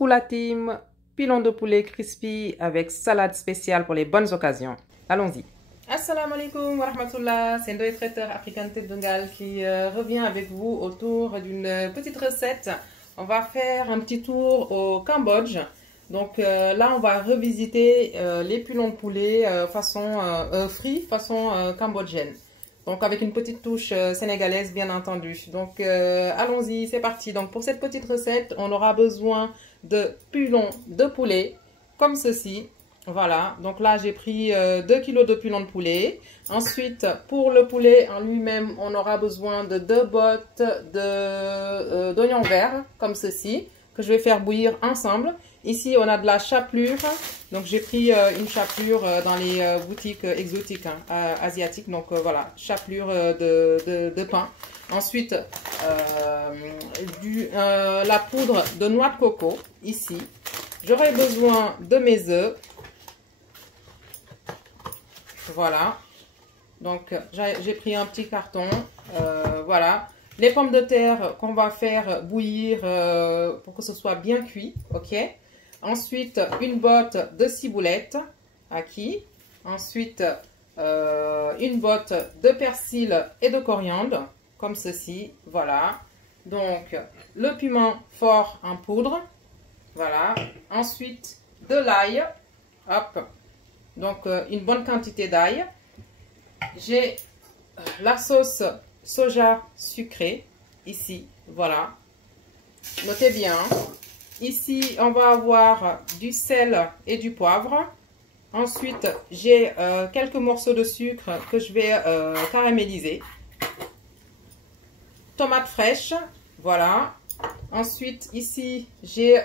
Coucou la team, pilon de poulet crispy avec salade spéciale pour les bonnes occasions. Allons-y. Assalamu alaikum wa rahmatullah, c'est Ndoye Traiteur African Tête de Galles qui revient avec vous autour d'une petite recette. On va faire un petit tour au Cambodge. Donc là, on va revisiter les pilons de poulet façon frits, façon cambodgienne. Donc avec une petite touche sénégalaise bien entendu. Donc allons-y, c'est parti. Donc pour cette petite recette, on aura besoin de pilons de poulet comme ceci. Voilà, donc là j'ai pris 2 kg de pilons de poulet. Ensuite, pour le poulet en lui-même, on aura besoin de 2 bottes d'oignons verts comme ceci, que je vais faire bouillir ensemble. Ici, on a de la chapelure. Donc, j'ai pris une chapelure dans les boutiques exotiques asiatiques. Donc, voilà, chapelure de pain. Ensuite, la poudre de noix de coco, ici. J'aurai besoin de mes œufs. Voilà. Donc, j'ai pris un petit carton. Voilà. Les pommes de terre qu'on va faire bouillir pour que ce soit bien cuit. Ok. Ensuite, une botte de ciboulette acquis. Ensuite, une botte de persil et de coriandre, comme ceci. Voilà. Donc, le piment fort en poudre. Voilà. Ensuite, de l'ail. Hop. Donc, une bonne quantité d'ail. J'ai la sauce soja sucrée. Ici. Voilà. Notez bien. Ici, on va avoir du sel et du poivre. Ensuite, j'ai quelques morceaux de sucre que je vais caraméliser. Tomates fraîches, voilà. Ensuite, ici, j'ai,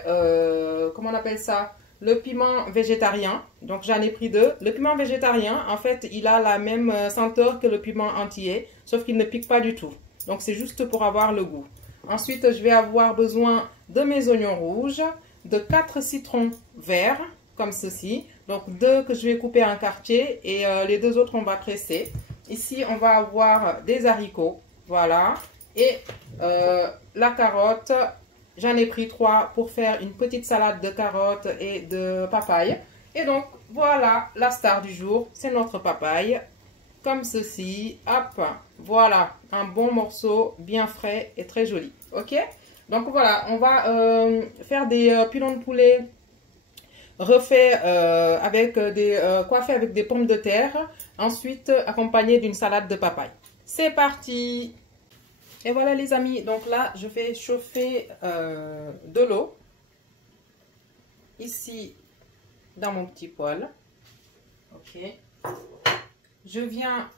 comment on appelle ça? Le piment végétarien. Donc, j'en ai pris 2. Le piment végétarien, en fait, il a la même senteur que le piment entier, sauf qu'il ne pique pas du tout. Donc, c'est juste pour avoir le goût. Ensuite, je vais avoir besoin de mes oignons rouges, de 4 citrons verts, comme ceci. Donc, 2 que je vais couper en quartier et les 2 autres, on va presser. Ici, on va avoir des haricots, voilà. Et la carotte, j'en ai pris 3 pour faire une petite salade de carottes et de papaye. Et donc, voilà la star du jour, c'est notre papaye. Comme ceci, hop, voilà, un bon morceau bien frais et très joli, ok? Donc voilà, on va faire des pilons de poulet refaits coiffés avec des pommes de terre, ensuite accompagnés d'une salade de papaye. C'est parti! Et voilà les amis, donc là je fais chauffer de l'eau, ici dans mon petit poêle, ok? Je viens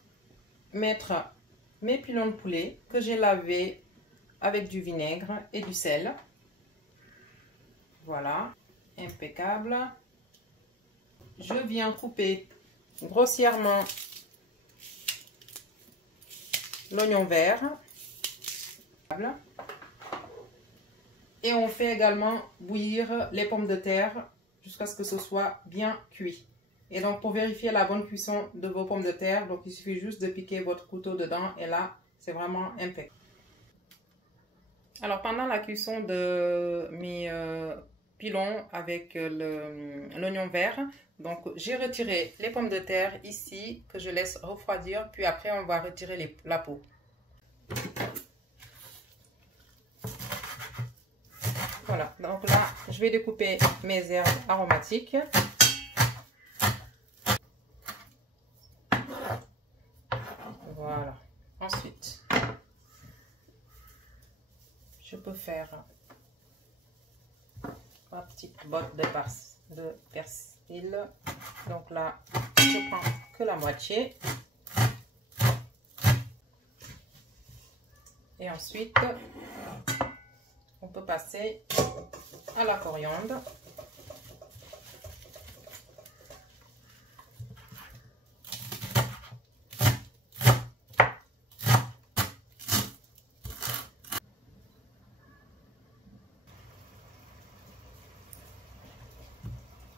mettre mes pilons de poulet que j'ai lavés avec du vinaigre et du sel. Voilà, impeccable. Je viens couper grossièrement l'oignon vert. Et on fait également bouillir les pommes de terre jusqu'à ce que ce soit bien cuit. Et donc, pour vérifier la bonne cuisson de vos pommes de terre, donc il suffit juste de piquer votre couteau dedans et là, c'est vraiment impeccable. Alors, pendant la cuisson de mes pilons avec l'oignon vert, donc j'ai retiré les pommes de terre ici que je laisse refroidir, puis après on va retirer la peau. Voilà, donc là, je vais découper mes herbes aromatiques. Voilà. Ensuite, je peux faire 3 petites bottes de persil. Donc là, je prends que la moitié. Et ensuite, on peut passer à la coriandre.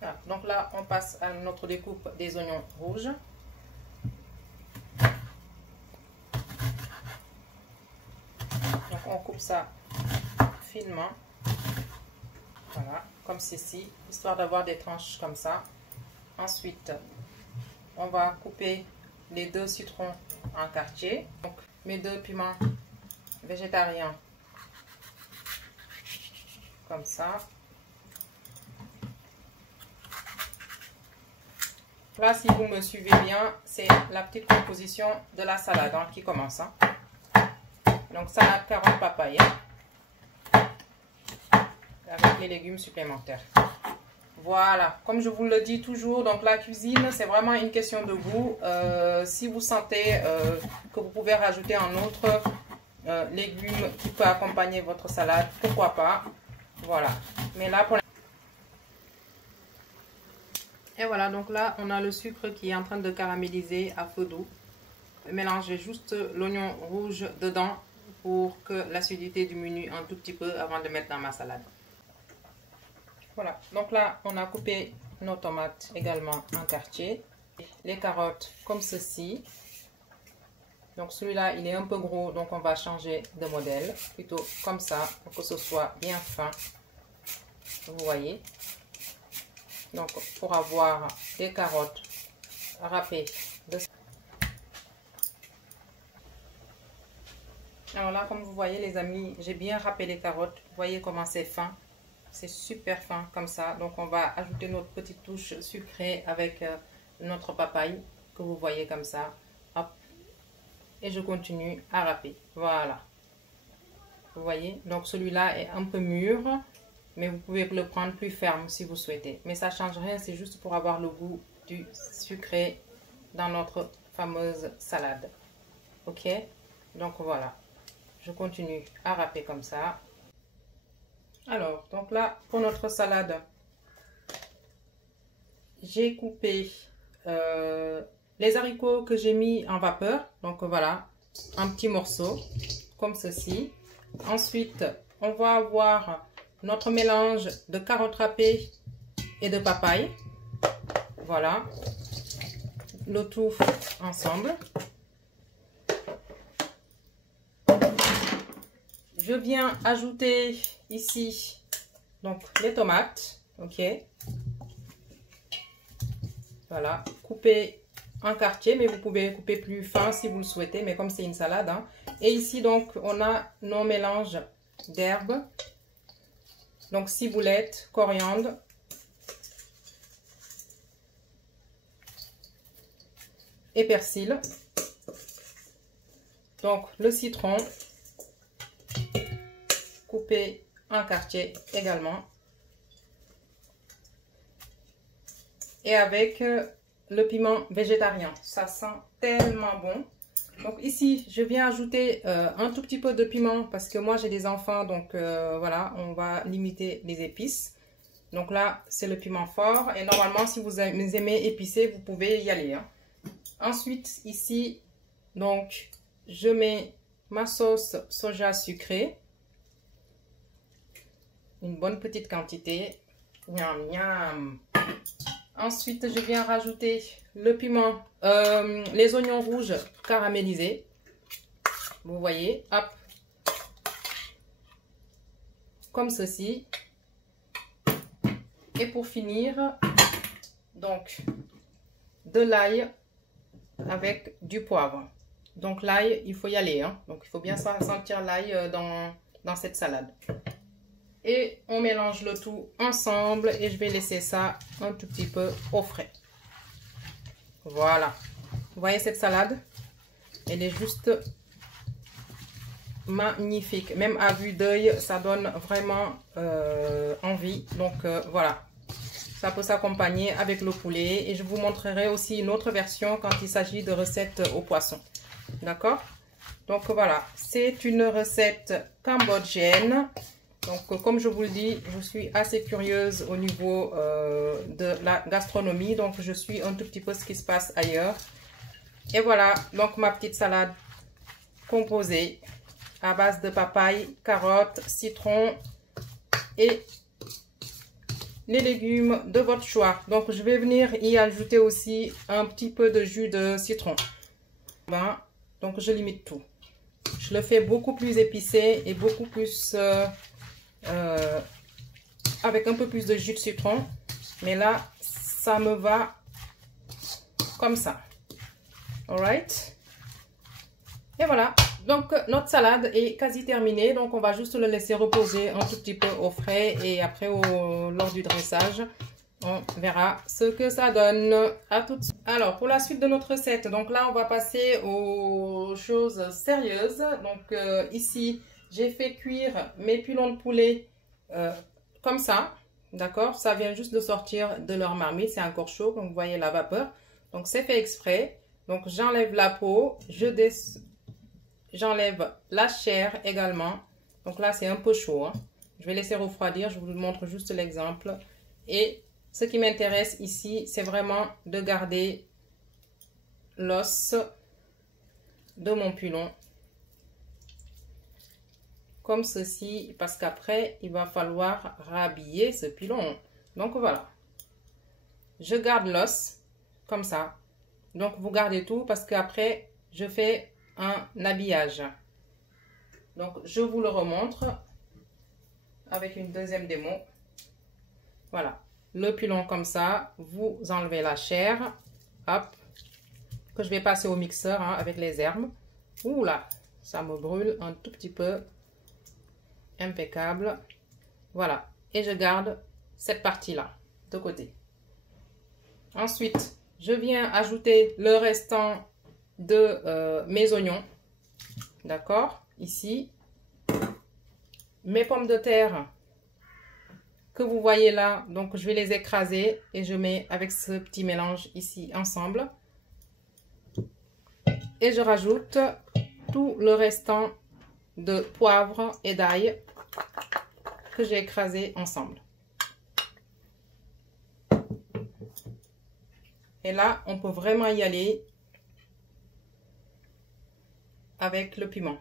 Voilà. Donc là, on passe à notre découpe des oignons rouges. Donc on coupe ça finement. Voilà, comme ceci, histoire d'avoir des tranches comme ça. Ensuite, on va couper les 2 citrons en quartier. Donc, mes 2 piments végétariens, comme ça. Là, si vous me suivez bien, c'est la petite composition de la salade hein, qui commence. Hein. Donc, salade, carotte, papaye. Avec les légumes supplémentaires. Voilà, comme je vous le dis toujours, donc la cuisine, c'est vraiment une question de goût. Si vous sentez que vous pouvez rajouter un autre légume qui peut accompagner votre salade, pourquoi pas. Voilà, mais là, pour Et voilà, donc là, on a le sucre qui est en train de caraméliser à feu doux. Mélangez juste l'oignon rouge dedans pour que l'acidité diminue un tout petit peu avant de mettre dans ma salade. Voilà, donc là, on a coupé nos tomates également en quartier. Les carottes comme ceci. Donc celui-là, il est un peu gros, donc on va changer de modèle. Plutôt comme ça, pour que ce soit bien fin. Vous voyez. Donc pour avoir des carottes râpées. Alors là, comme vous voyez les amis, j'ai bien râpé les carottes. Vous voyez comment c'est fin. C'est super fin comme ça. Donc on va ajouter notre petite touche sucrée avec notre papaye que vous voyez comme ça. Hop. Et je continue à râper. Voilà. Vous voyez. Donc celui-là est un peu mûr. Mais vous pouvez le prendre plus ferme si vous souhaitez. Mais ça ne change rien. C'est juste pour avoir le goût du sucré dans notre fameuse salade. Ok. Donc voilà. Je continue à râper comme ça. Alors, donc là, pour notre salade, j'ai coupé les haricots que j'ai mis en vapeur. Donc voilà, un petit morceau, comme ceci. Ensuite, on va avoir notre mélange de carottes râpées et de papaye. Voilà, le tout ensemble. Je viens ajouter ici donc les tomates, ok. Voilà, coupées en quartier, mais vous pouvez couper plus fin si vous le souhaitez, mais comme c'est une salade. Hein. Et ici donc on a nos mélanges d'herbes, donc ciboulette, coriandre, et persil. Donc le citron coupé en quartier également. Et avec le piment végétarien. Ça sent tellement bon. Donc ici, je viens ajouter un tout petit peu de piment parce que moi j'ai des enfants. Donc voilà, on va limiter les épices. Donc là, c'est le piment fort. Et normalement, si vous aimez épicé, vous pouvez y aller. Hein. Ensuite, ici, donc, je mets ma sauce soja sucrée. Une bonne petite quantité. Miam, miam. Ensuite, je viens rajouter le piment, les oignons rouges caramélisés. Vous voyez, hop. Comme ceci. Et pour finir, donc, de l'ail avec du poivre. Donc l'ail, il faut y aller. Hein. Donc il faut bien sentir l'ail dans cette salade. Et on mélange le tout ensemble et je vais laisser ça un tout petit peu au frais. Voilà. Vous voyez cette salade? Elle est juste magnifique. Même à vue d'œil, ça donne vraiment envie. Donc voilà. Ça peut s'accompagner avec le poulet. Et je vous montrerai aussi une autre version quand il s'agit de recettes au poisson. D'accord? Donc voilà. C'est une recette cambodgienne. Donc, comme je vous le dis, je suis assez curieuse au niveau de la gastronomie. Donc, je suis un tout petit peu ce qui se passe ailleurs. Et voilà, donc ma petite salade composée à base de papaye, carottes, citron et les légumes de votre choix. Donc, je vais venir y ajouter aussi un petit peu de jus de citron. Donc, je limite tout. Je le fais beaucoup plus épicé et beaucoup plus avec un peu plus de jus de citron. Mais là, ça me va comme ça. Alright. Et voilà. Donc, notre salade est quasi terminée. Donc, on va juste le laisser reposer un tout petit peu au frais. Et après, lors du dressage, on verra ce que ça donne. À tout de suite. Alors, pour la suite de notre recette, donc là, on va passer aux choses sérieuses. Donc, ici, j'ai fait cuire mes pilons de poulet comme ça. D'accord? Ça vient juste de sortir de leur marmite. C'est encore chaud, comme vous voyez la vapeur. Donc, c'est fait exprès. Donc, j'enlève la peau. J'enlève la chair également. Donc là, c'est un peu chaud. Hein. Je vais laisser refroidir. Je vous montre juste l'exemple. Et ce qui m'intéresse ici, c'est vraiment de garder l'os de mon pilon. Comme ceci. Parce qu'après, il va falloir rhabiller ce pilon. Donc voilà. Je garde l'os. Comme ça. Donc vous gardez tout parce qu'après, je fais un habillage. Donc je vous le remontre avec une deuxième démo. Voilà, le pilon comme ça, vous enlevez la chair, hop, que je vais passer au mixeur hein, avec les herbes. Ouh là, ça me brûle un tout petit peu. Impeccable. Voilà, et je garde cette partie là de côté. Ensuite, je viens ajouter le restant de mes oignons, d'accord, ici, mes pommes de terre que vous voyez là, donc je vais les écraser et je mets avec ce petit mélange ici ensemble et je rajoute tout le restant de poivre et d'ail que j'ai écrasé ensemble. Et là, on peut vraiment y aller avec le piment.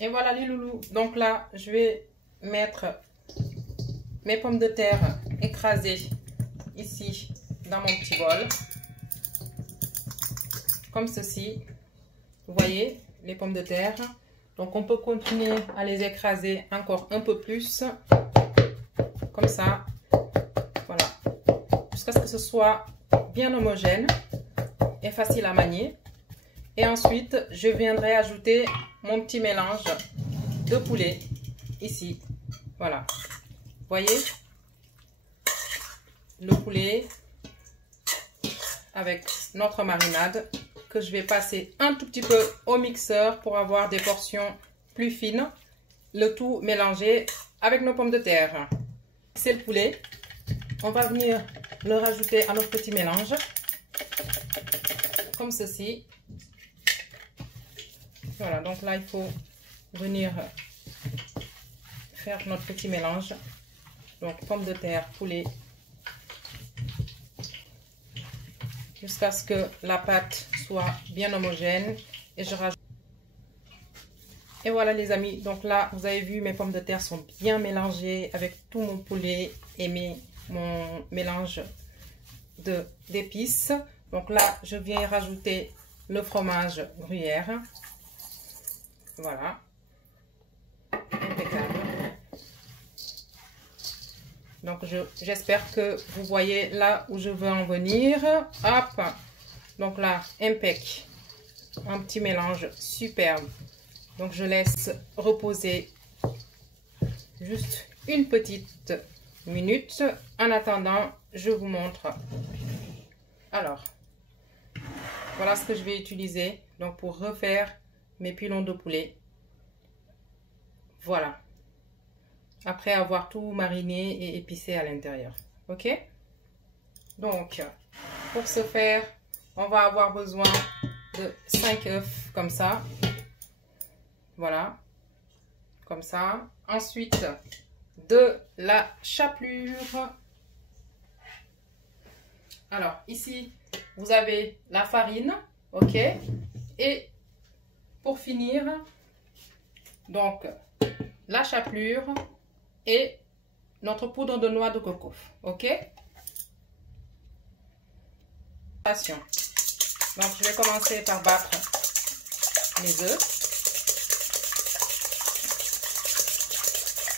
Et voilà les loulous. Donc là, je vais mettre mes pommes de terre écrasées ici dans mon petit bol. Comme ceci. Vous voyez les pommes de terre. Donc on peut continuer à les écraser encore un peu plus. Comme ça. Voilà. Jusqu'à ce que ce soit bien homogène et facile à manier. Et ensuite, je viendrai ajouter mon petit mélange de poulet ici. Voilà. Vous voyez le poulet avec notre marinade que je vais passer un tout petit peu au mixeur pour avoir des portions plus fines. Le tout mélangé avec nos pommes de terre. C'est le poulet. On va venir le rajouter à notre petit mélange. Comme ceci. Voilà, donc là, il faut venir faire notre petit mélange. Donc, pommes de terre, poulet. Jusqu'à ce que la pâte soit bien homogène. Et je rajoute. Et voilà les amis. Donc là, vous avez vu, mes pommes de terre sont bien mélangées avec tout mon poulet et mon mélange d'épices. Donc là, je viens rajouter le fromage gruyère. Voilà. Impeccable. Donc, j'espère que vous voyez là où je veux en venir. Hop. Donc là, impec. Un petit mélange superbe. Donc, je laisse reposer juste une petite minute. En attendant, je vous montre. Alors, voilà ce que je vais utiliser. Donc, pour refaire mes pilons de poulet. Voilà. Après avoir tout mariné et épicé à l'intérieur. Ok? Donc, pour ce faire, on va avoir besoin de 5 œufs comme ça. Voilà. Comme ça. Ensuite, de la chapelure. Alors, ici, vous avez la farine. Ok? Et pour finir, donc, la chapelure et notre poudre de noix de coco. Ok? Donc, je vais commencer par battre mes œufs.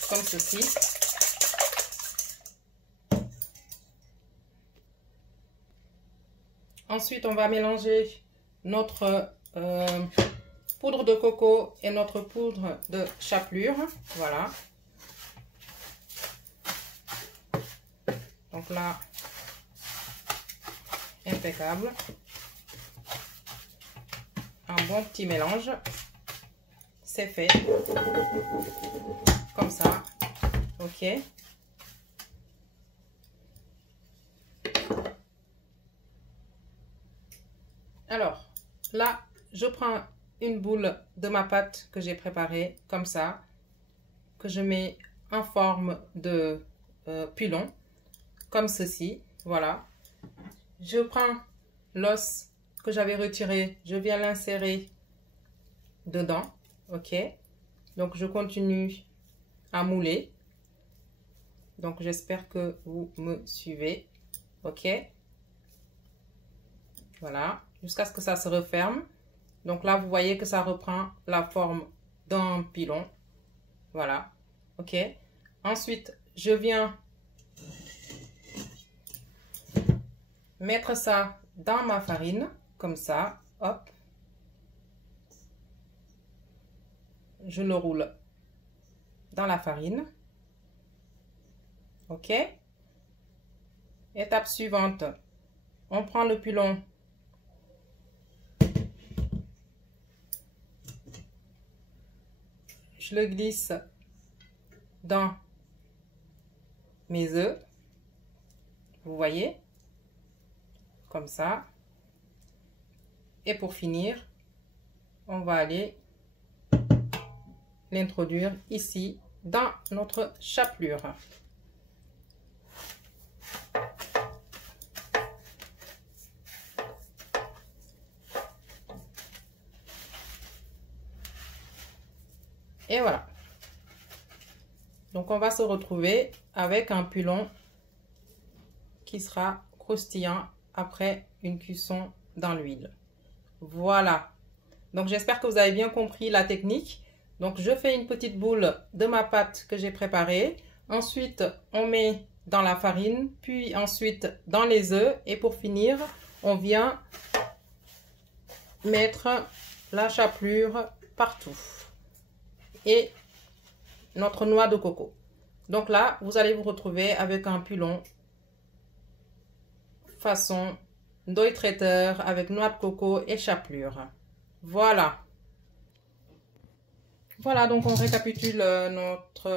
Comme ceci. Ensuite, on va mélanger notre poudre de coco et notre poudre de chapelure. Voilà. Donc là, impeccable. Un bon petit mélange. C'est fait. Comme ça. Ok. Alors, là, je prends une boule de ma pâte que j'ai préparée, comme ça, que je mets en forme de pilon, comme ceci, voilà. Je prends l'os que j'avais retiré, je viens l'insérer dedans, ok. Donc, je continue à mouler. Donc, j'espère que vous me suivez, ok. Voilà, jusqu'à ce que ça se referme. Donc là, vous voyez que ça reprend la forme d'un pilon. Voilà, ok. Ensuite, je viens mettre ça dans ma farine, comme ça, hop. Je le roule dans la farine. Ok. Étape suivante, on prend le pilon. Je le glisse dans mes œufs. Vous voyez? Comme ça. Et pour finir, on va aller l'introduire ici dans notre chapelure. Et voilà. Donc, on va se retrouver avec un pilon qui sera croustillant après une cuisson dans l'huile. Voilà. Donc, j'espère que vous avez bien compris la technique. Donc, je fais une petite boule de ma pâte que j'ai préparée. Ensuite, on met dans la farine, puis ensuite dans les œufs. Et pour finir, on vient mettre la chapelure partout. Et notre noix de coco. Donc là, vous allez vous retrouver avec un pilon façon d'oeil traiteur avec noix de coco et chapelure. Voilà. Voilà, donc on récapitule notre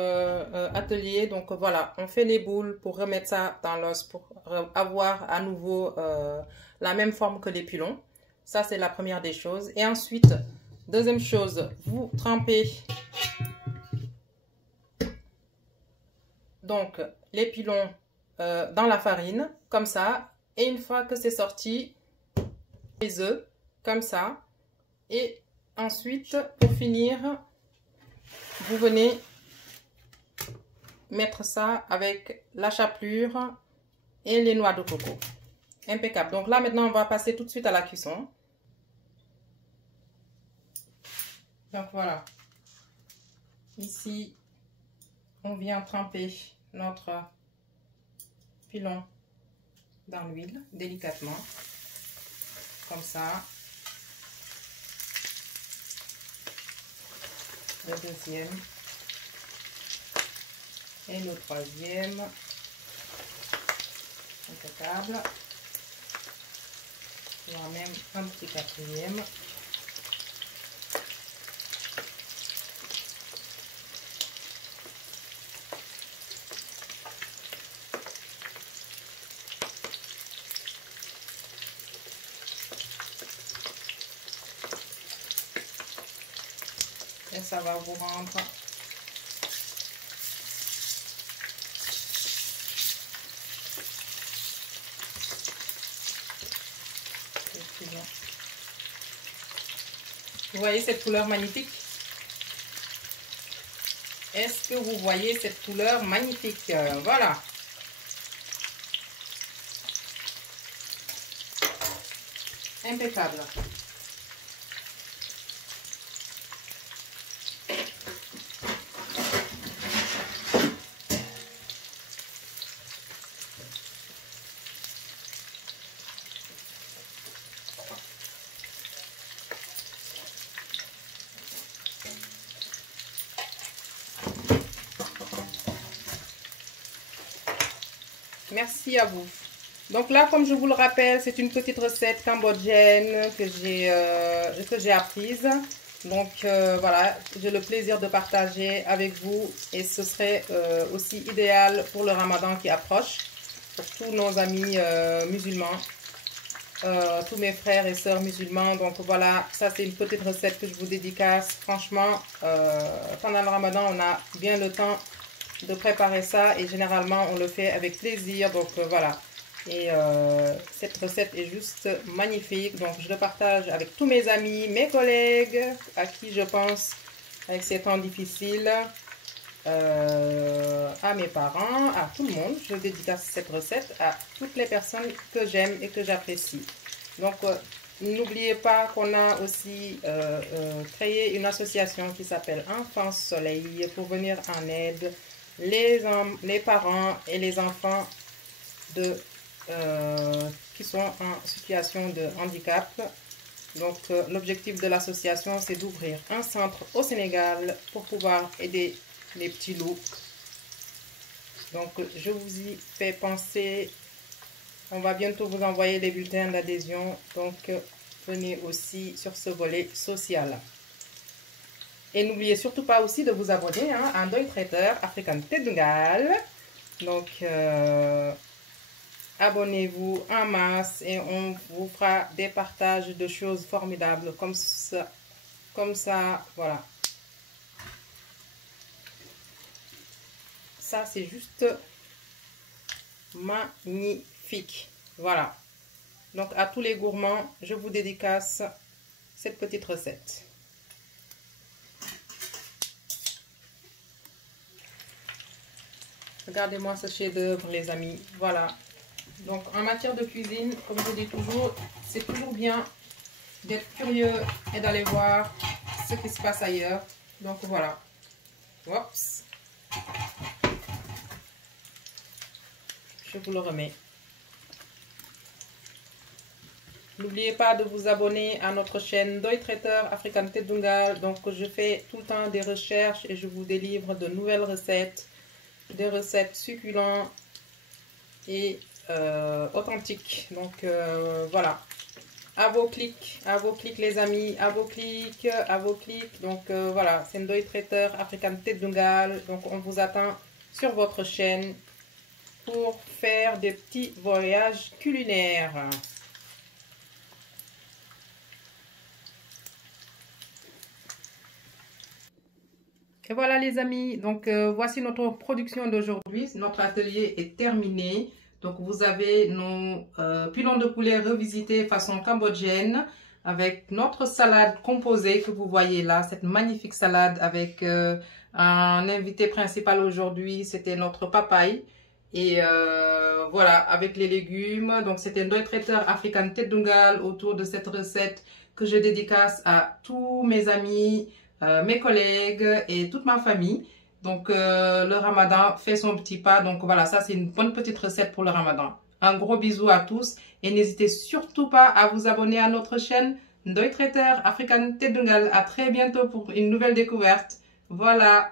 atelier. Donc voilà, on fait les boules pour remettre ça dans l'os pour avoir à nouveau la même forme que les pilons. Ça, c'est la première des choses. Et ensuite, deuxième chose, vous trempez donc les pilons dans la farine, comme ça. Et une fois que c'est sorti, les œufs, comme ça. Et ensuite, pour finir, vous venez mettre ça avec la chapelure et les noix de coco. Impeccable. Donc là, maintenant, on va passer tout de suite à la cuisson. Donc voilà. Ici, on vient tremper notre pilon dans l'huile délicatement. Comme ça. Le deuxième. Et le troisième. Impeccable. Il y a même un petit quatrième. Et ça va vous rendre vous voyez cette couleur magnifique? Est-ce que vous voyez cette couleur magnifique? Voilà. impeccable. Merci à vous. Donc là, comme je vous le rappelle, c'est une petite recette cambodgienne que j'ai apprise. Donc voilà, j'ai le plaisir de partager avec vous et ce serait aussi idéal pour le ramadan qui approche, pour tous nos amis musulmans, tous mes frères et sœurs musulmans. Donc voilà, ça c'est une petite recette que je vous dédicace. Franchement, pendant le ramadan, on a bien le temps de préparer ça et généralement on le fait avec plaisir. Donc voilà. Et cette recette est juste magnifique. Donc je le partage avec tous mes amis, mes collègues, à qui je pense avec ces temps difficiles, à mes parents, à tout le monde. Je dédicace cette recette à toutes les personnes que j'aime et que j'apprécie. Donc n'oubliez pas qu'on a aussi créé une association qui s'appelle Enfance Soleil pour venir en aide les parents et les enfants qui sont en situation de handicap. Donc l'objectif de l'association, c'est d'ouvrir un centre au Sénégal pour pouvoir aider les petits loups. Donc je vous y fais penser. On va bientôt vous envoyer les bulletins d'adhésion. Donc venez aussi sur ce volet social. Et n'oubliez surtout pas aussi de vous abonner à Ndoye Traiteur African Tedungal. Donc abonnez-vous en masse et on vous fera des partages de choses formidables comme ça, voilà. Ça, c'est juste magnifique. Voilà. Donc, à tous les gourmands, je vous dédicace cette petite recette. Regardez-moi ce chef-d'œuvre, les amis. Voilà. Donc, en matière de cuisine, comme je dis toujours, c'est toujours bien d'être curieux et d'aller voir ce qui se passe ailleurs. Donc, voilà. Oups. Je vous le remets. N'oubliez pas de vous abonner à notre chaîne Ndoye Traiteur African Tedungal. Donc, je fais tout le temps des recherches et je vous délivre de nouvelles recettes. Des recettes succulentes et authentiques. Donc, voilà. À vos clics les amis, à vos clics. Donc voilà, c'est Ndoye Traiteur African Tedungal. Donc on vous attend sur votre chaîne pour faire des petits voyages culinaires. Et voilà les amis, donc voici notre production d'aujourd'hui. Notre atelier est terminé. Donc vous avez nos pilons de poulet revisités façon cambodgienne avec notre salade composée que vous voyez là, cette magnifique salade avec un invité principal aujourd'hui, c'était notre papaye. Et voilà, avec les légumes. Donc c'était Ndoye Traiteur African Tedungal autour de cette recette que je dédicace à tous mes amis, mes collègues et toute ma famille. Donc, le ramadan fait son petit pas. Donc, voilà, ça, c'est une bonne petite recette pour le ramadan. Un gros bisou à tous. Et n'hésitez surtout pas à vous abonner à notre chaîne Ndoye Traiteur African Tedungal. À très bientôt pour une nouvelle découverte. Voilà.